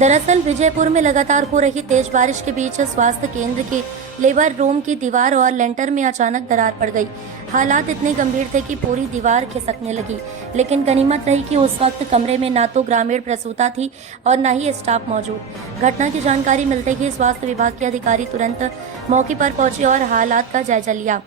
दरअसल विजयपुर में लगातार हो रही तेज बारिश के बीच स्वास्थ्य केंद्र के लेबर रूम की दीवार और लेंटर में अचानक दरार पड़ गई। हालात इतने गंभीर थे कि पूरी दीवार खिसकने लगी, लेकिन गनीमत रही कि उस वक्त कमरे में ना तो ग्रामीण प्रसूता थी और न ही स्टाफ मौजूद। घटना की जानकारी मिलते ही स्वास्थ्य विभाग के अधिकारी तुरंत मौके पर पहुंचे और हालात का जायजा लिया।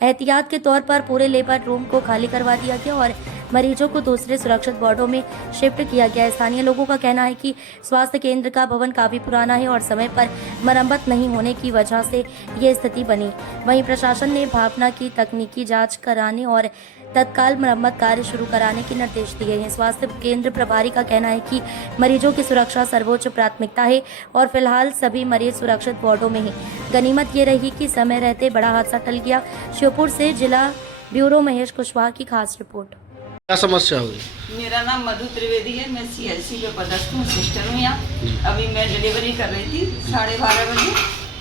एहतियात के तौर पर पूरे लेबर रूम को खाली करवा दिया गया और मरीजों को दूसरे सुरक्षित वार्डों में शिफ्ट किया गया। स्थानीय लोगों का कहना है कि स्वास्थ्य केंद्र का भवन काफी पुराना है और समय पर मरम्मत नहीं होने की वजह से ये स्थिति बनी। वहीं प्रशासन ने भावना की तकनीकी जांच कराने और तत्काल मरम्मत कार्य शुरू कराने के निर्देश दिए हैं। स्वास्थ्य केंद्र प्रभारी का कहना है कि मरीजों की सुरक्षा सर्वोच्च प्राथमिकता है और फिलहाल सभी मरीज सुरक्षित वार्डों में हैं। गनीमत ये रही कि समय रहते बड़ा हादसा टल गया। श्योपुर से जिला ब्यूरो महेश कुशवाहा की खास रिपोर्ट। क्या समस्या हुई? मेरा नाम मधु त्रिवेदी है। मैं CLC पे पदस्थ हूँ, सिस्टर हूँ यहाँ। अभी मैं डिलीवरी कर रही थी 12:30 बजे।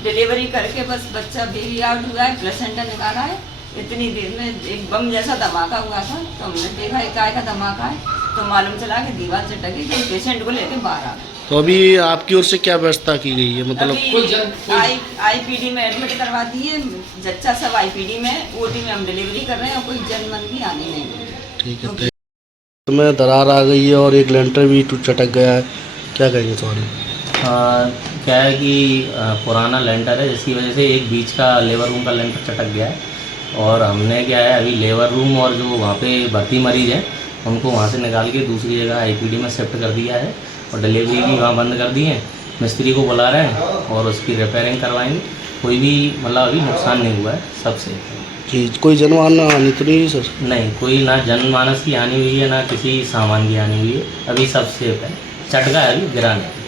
डिलीवरी करके बस बच्चा बेबी आउट हुआ है, प्लेसेंटा निकाला है। इतनी देर में एक बम जैसा धमाका हुआ था, तो हमने देखा एक काय का धमाका है, तो मालूम चला कि दीवार से टकी, तो पेशेंट को लेके बाहर आ गए। तो अभी आपकी ओर से क्या व्यवस्था की गई है? मतलब IPD में एडमिट करवा दिए, जच्चा सब IPD में, OT में हम डिलीवरी कर रहे हैं और कोई जनमन भी आनी नहीं है। ठीक है। तो मैं दरार आ गई है और एक लेंटर भी चटक गया है, क्या कहेंगे सॉरी? क्या है कि पुराना लेंटर है, जिसकी वजह से एक बीच का लेबर रूम का लेंटर चटक गया है। और हमने क्या है, अभी लेबर रूम और जो वहाँ पे भर्ती मरीज़ हैं उनको वहाँ से निकाल के दूसरी जगह IPD में शिफ्ट कर दिया है और डिलीवरी भी वहाँ बंद कर दी है। मिस्त्री को बुला रहे हैं और उसकी रिपेयरिंग करवाएंगे। कोई भी मतलब अभी नुकसान नहीं हुआ है, सब सेफ है। जी, कोई जनमान हानि तो नहीं सर? नहीं, कोई ना जनमानस की हानि हुई है ना किसी सामान की हानि हुई है। अभी सब सेफ है, चटका है, अभी गिरा नहीं।